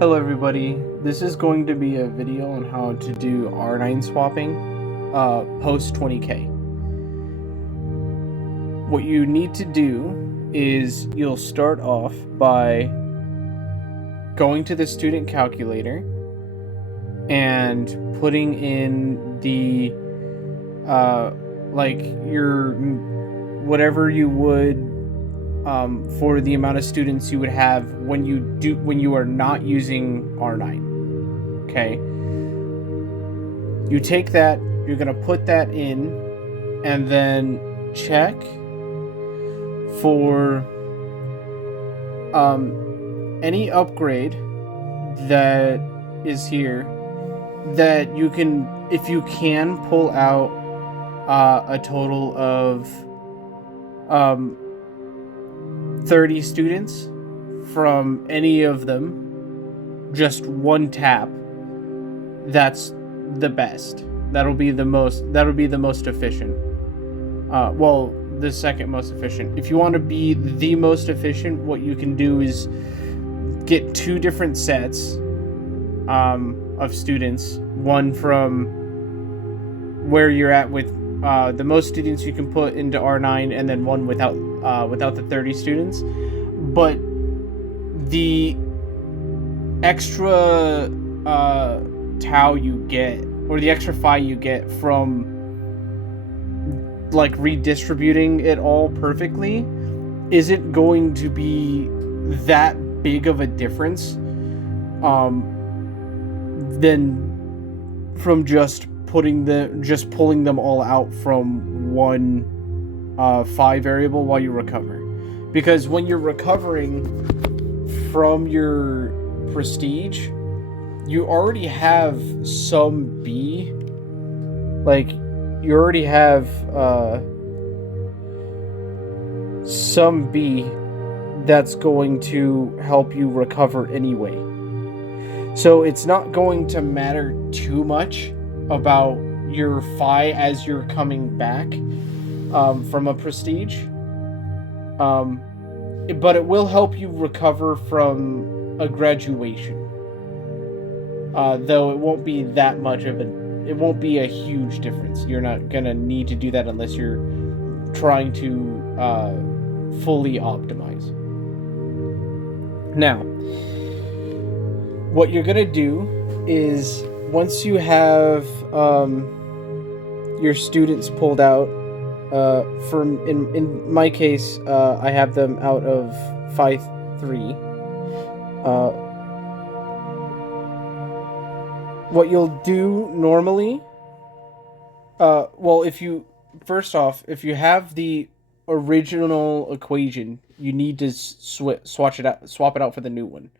Hello everybody, this is going to be a video on how to do R9 swapping post 20k. What you need to do is you'll start off by going to the student calculator and putting in the like your whatever you would for the amount of students you would have when you are not using R9. Okay, you take that, you're gonna put that in, and then check for any upgrade that is here that you can, if you can pull out a total of 30 students from any of them, just one tap. That's the best. That'll be the most efficient. Well, the second most efficient. If you want to be the most efficient, what you can do is get two different sets of students. One from where you're at with the most students you can put into R9, and then one without the 30 students. But the extra tau you get, or the extra phi you get from like redistributing it all perfectly, isn't going to be that big of a difference than from just pulling them all out from one phi variable while you recover. Because when you're recovering from your prestige, you already have some B. Like, you already have some B that's going to help you recover anyway. So it's not going to matter too much about your phi as you're coming back from a prestige. But it will help you recover from a graduation. Though it won't be that much of it won't be a huge difference. You're not gonna need to do that unless you're trying to fully optimize. Now, what you're gonna do is, once you have your students pulled out, in my case, I have them out of Phi 3. What you'll do normally, well, if you have the original equation, you need to swap it out for the new one.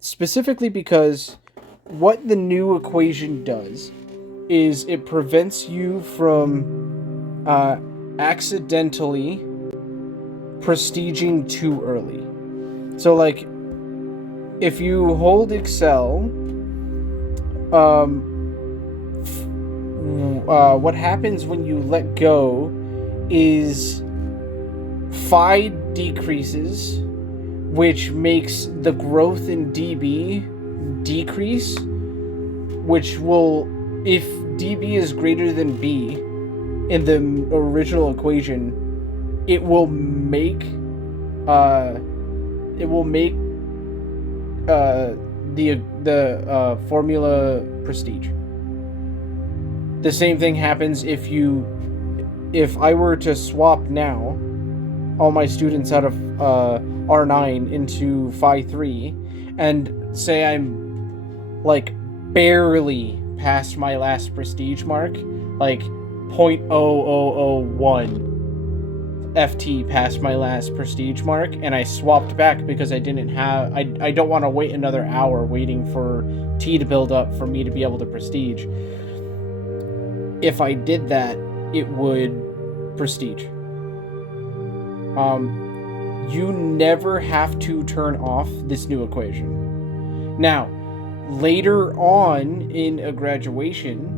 Specifically because what the new equation does is it prevents you from accidentally prestiging too early. So, like, if you hold Excel, what happens when you let go is phi decreases, which makes the growth in dB decrease, which will, if dB is greater than B in the original equation, it will make the formula prestige. The same thing happens if I were to swap now all my students out of R9 into Phi 3, and say I'm like barely past my last prestige mark, like 0.0001 FT past my last prestige mark, and I swapped back because I don't want to wait another hour waiting for T to build up for me to be able to prestige. If I did that, it would prestige. You never have to turn off this new equation. Now, later on in a graduation,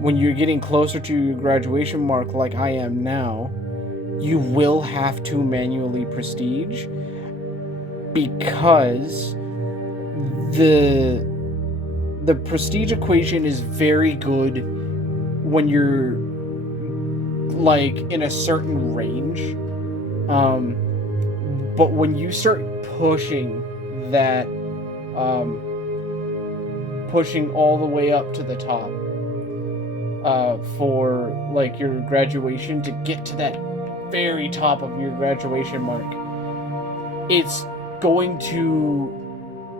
when you're getting closer to your graduation mark like I am now, you will have to manually prestige, because the prestige equation is very good when you're like in a certain range. But when you start pushing that, pushing all the way up to the top, for like your graduation, to get to that very top of your graduation mark, it's going to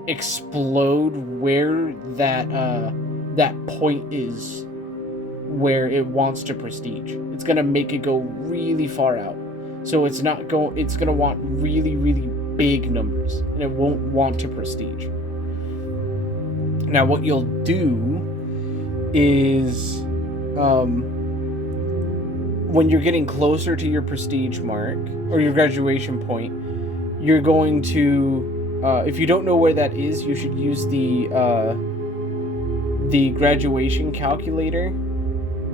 explode where that point is where it wants to prestige. It's gonna make it go really far out. So it's gonna want really, really big numbers, and it won't want to prestige. Now what you'll do is, when you're getting closer to your prestige mark or your graduation point, you're going to, if you don't know where that is, you should use the graduation calculator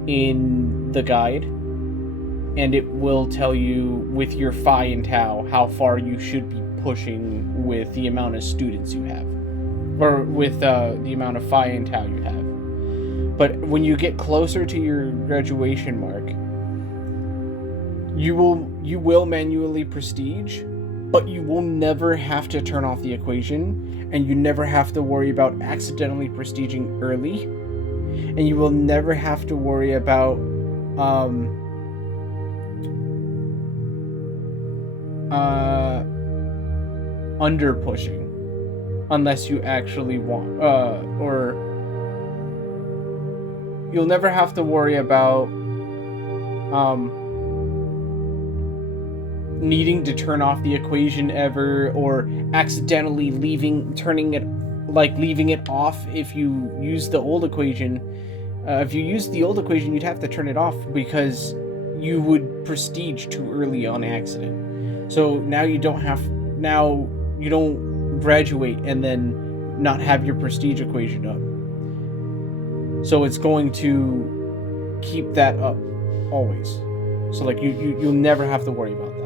in the guide, and it will tell you with your phi and tau how far you should be pushing with the amount of students you have, or with the amount of phi and tau you have. But when you get closer to your graduation mark, you will manually prestige, but you will never have to turn off the equation, and you never have to worry about accidentally prestiging early, and you will never have to worry about under pushing, unless you actually want, or you'll never have to worry about needing to turn off the equation ever, or accidentally leaving it off if you use the old equation. If you use the old equation, you'd have to turn it off because you would prestige too early on accident. So now you don't graduate and then not have your prestige equation up. So it's going to keep that up always. So like you'll never have to worry about that.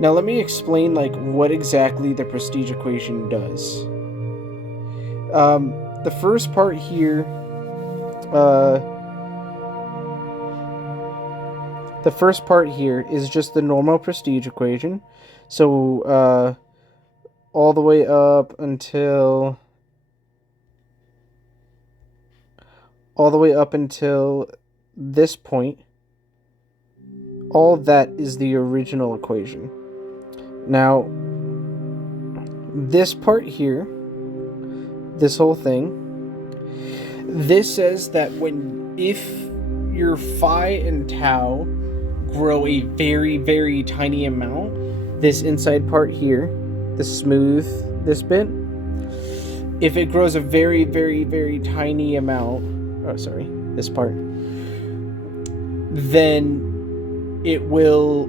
Now let me explain like what exactly the prestige equation does. The first part here, is just the normal prestige equation. So all the way up until this point, all that is the original equation. Now, this part here, this whole thing, this says that if your phi and tau grow a very, very tiny amount, this inside part here, this bit, if it grows a very, very, very tiny amount, this part, then it will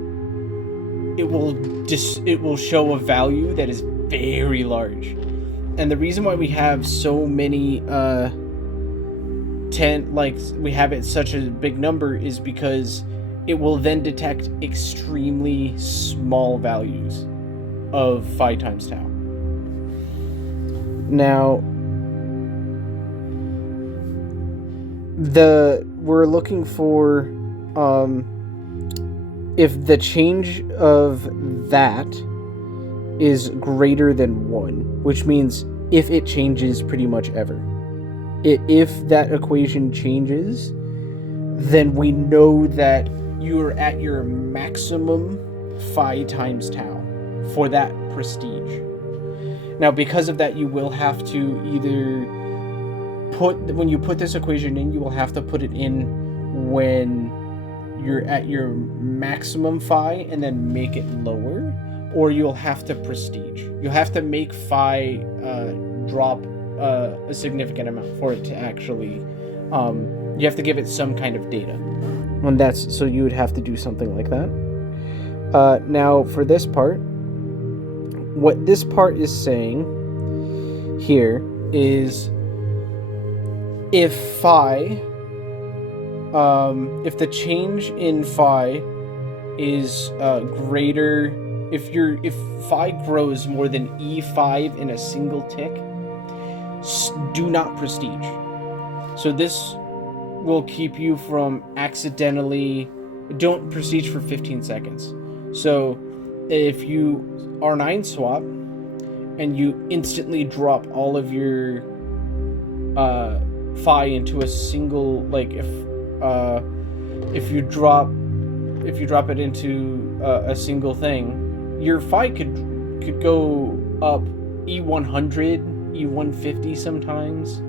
show a value that is very large. And the reason why we have so many we have it such a big number is because it will then detect extremely small values of phi times tau. Now, we're looking for if the change of that is greater than 1, which means if it changes pretty much ever. If that equation changes, then we know that you are at your maximum phi times tau for that prestige. Now, because of that, you will have to either when you put this equation in, you will have to put it in when you're at your maximum phi and then make it lower, or you'll have to prestige. You'll have to make phi drop a significant amount for it to actually, you have to give it some kind of data. And so you would have to do something like that. Now for this part, what this part is saying here is if the change in phi is greater if phi grows more than E5 in a single tick, do not prestige. So this will keep you from accidentally, don't prestige for 15 seconds. So if you R9 swap and you instantly drop all of your phi into a single, like if you drop it into a single thing, your phi could go up E100, E150 sometimes,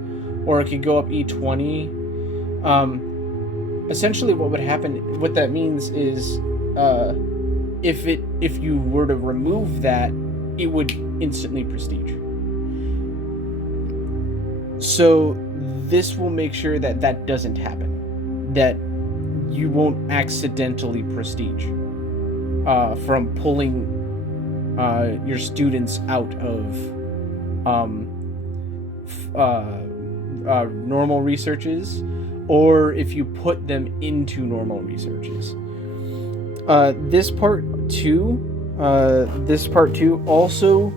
or it could go up E20. Essentially what would happen, what that means is, if you were to remove that, it would instantly prestige. So this will make sure that that doesn't happen, that you won't accidentally prestige from pulling your students out of normal researches, or if you put them into normal researches. This part two also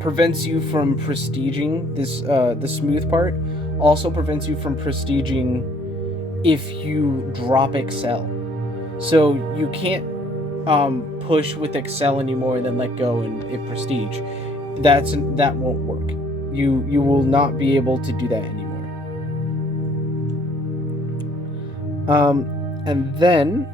prevents you from prestiging this. The smooth part also prevents you from prestiging if you drop Excel. So you can't push with Excel anymore and then let go and it prestige. That won't work. You will not be able to do that anymore. And then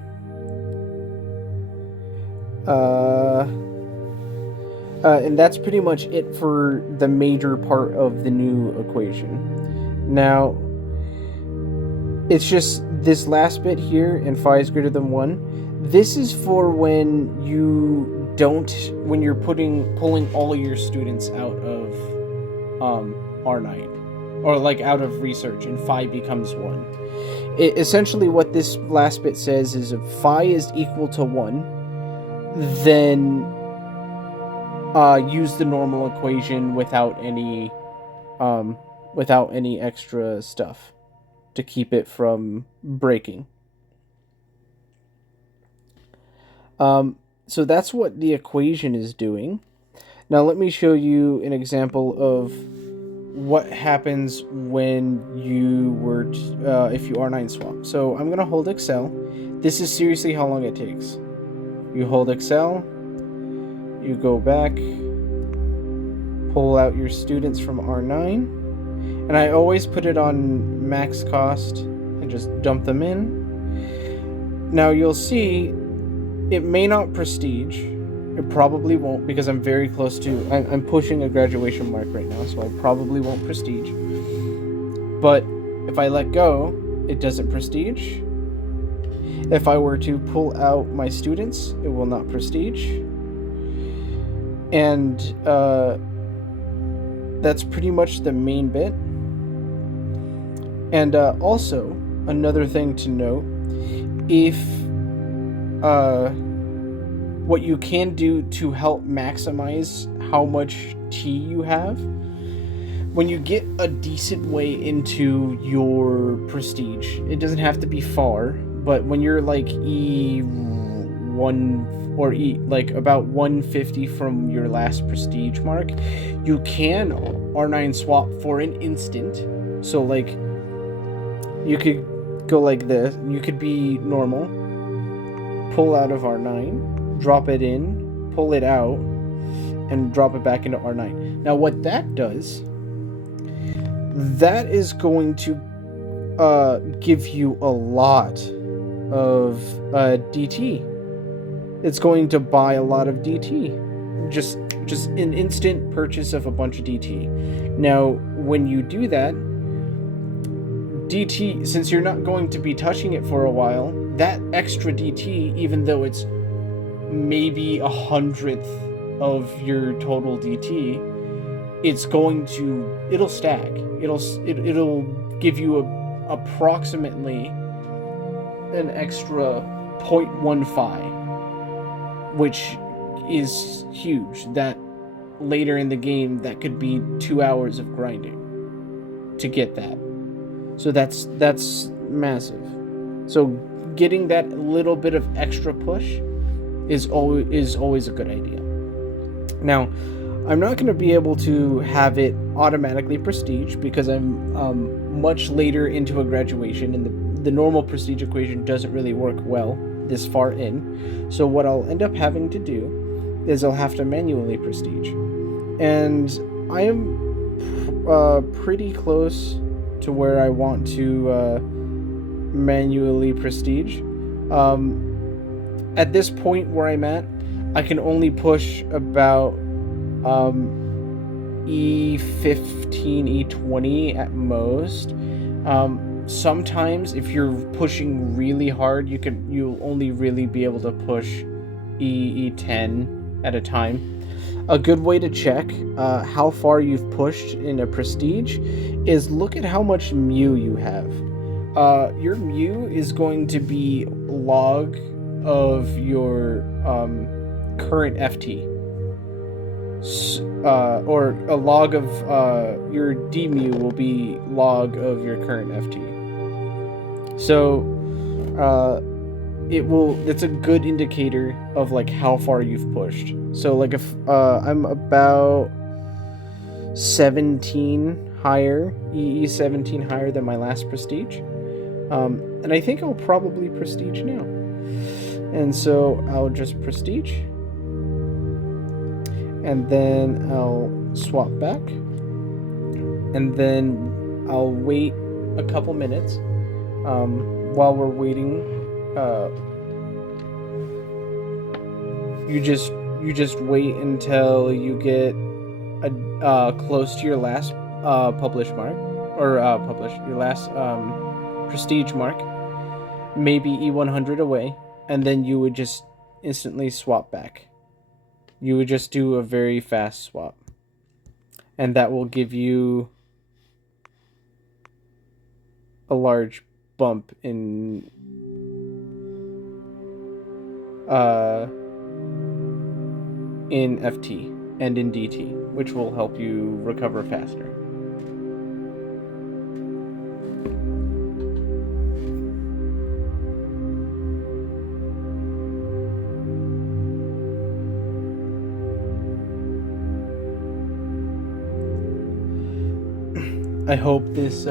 and that's pretty much it for the major part of the new equation. Now, it's just this last bit here, and phi is greater than 1. This is for when when you're pulling all of your students out of R9, or like out of research, and phi becomes 1. Essentially what this last bit says is if phi is equal to 1, then use the normal equation without any extra stuff to keep it from breaking. So that's what the equation is doing. Now let me show you an example of what happens when you were if you R9 swap. So I'm gonna hold Excel. This is seriously how long it takes. You hold Excel, you go back, pull out your students from R9, and I always put it on max cost and just dump them in. Now you'll see it may not prestige. It probably won't, because I'm very close to, I'm pushing a graduation mark right now, so I probably won't prestige. But if I let go, it doesn't prestige. If I were to pull out my students, it will not prestige. And that's pretty much the main bit. And also, another thing to note, if what you can do to help maximize how much T you have, when you get a decent way into your prestige, it doesn't have to be far, but when you're like E1 or like about 150 from your last prestige mark, you can R9 swap for an instant. So like you could go like this, you could be normal, pull out of R9, drop it in, pull it out, and drop it back into R9. Now what that does, that is going to give you a lot of DT. It's going to buy a lot of DT. Just an instant purchase of a bunch of DT. Now when you do that, DT, since you're not going to be touching it for a while, that extra DT, even though it's maybe 100th of your total DT, it'll stack. It'll give you approximately an extra 0.15, which is huge. That later in the game, that could be 2 hours of grinding to get that. So that's massive. So getting that little bit of extra push is always a good idea. Now, I'm not going to be able to have it automatically prestige because I'm much later into a graduation, and the normal prestige equation doesn't really work well this far in. So what I'll end up having to do is I'll have to manually prestige, and I am pretty close to where I want to manually prestige. At this point where I'm at, I can only push about E15, E20 at most. Sometimes if you're pushing really hard, you'll only really be able to push E10 at a time. A good way to check how far you've pushed in a prestige is look at how much mu you have. Your mu is going to be log of your current FT. Or a log of your dmu will be log of your current FT. So it's a good indicator of like how far you've pushed. So like if I'm about 17 higher, EE17 higher than my last prestige, and I think I'll probably prestige now. And so I'll just prestige, and then I'll swap back, and then I'll wait a couple minutes. While we're waiting, you just wait until you get close to your last publish mark, or your last prestige mark, maybe E100 away, and then you would just instantly swap back. You would just do a very fast swap, and that will give you a large bump in FT and in DT, which will help you recover faster. I hope this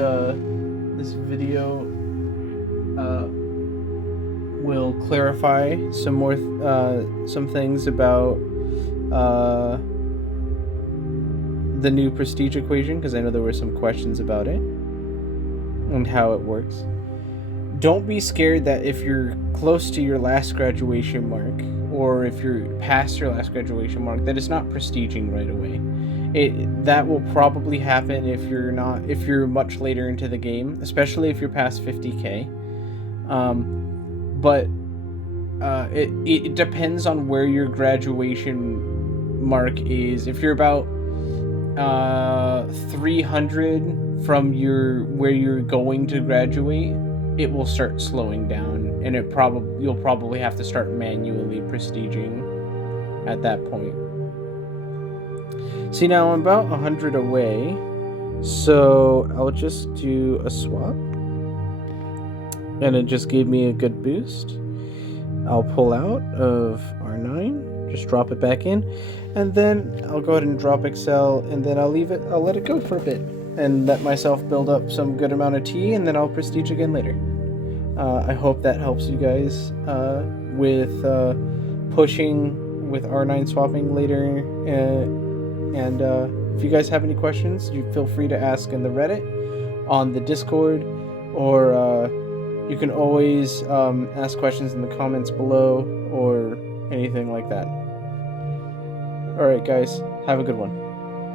video will clarify some things about the new prestige equation, because I know there were some questions about it and how it works. Don't be scared that if you're close to your last graduation mark, or if you're past your last graduation mark, that it's not prestiging right away. That will probably happen if you're much later into the game, especially if you're past 50k. But it depends on where your graduation mark is. If you're about 300 from where you're going to graduate, it will start slowing down, and you'll probably have to start manually prestiging at that point. See, now I'm about 100 away, so I'll just do a swap, and it just gave me a good boost. I'll pull out of R9, just drop it back in, and then I'll go ahead and drop Excel, and then I'll let it go for a bit, and let myself build up some good amount of T, and then I'll prestige again later. I hope that helps you guys with pushing with R9 swapping later. And if you guys have any questions, you feel free to ask in the Reddit, on the Discord, or you can always ask questions in the comments below, or anything like that. Alright guys, have a good one.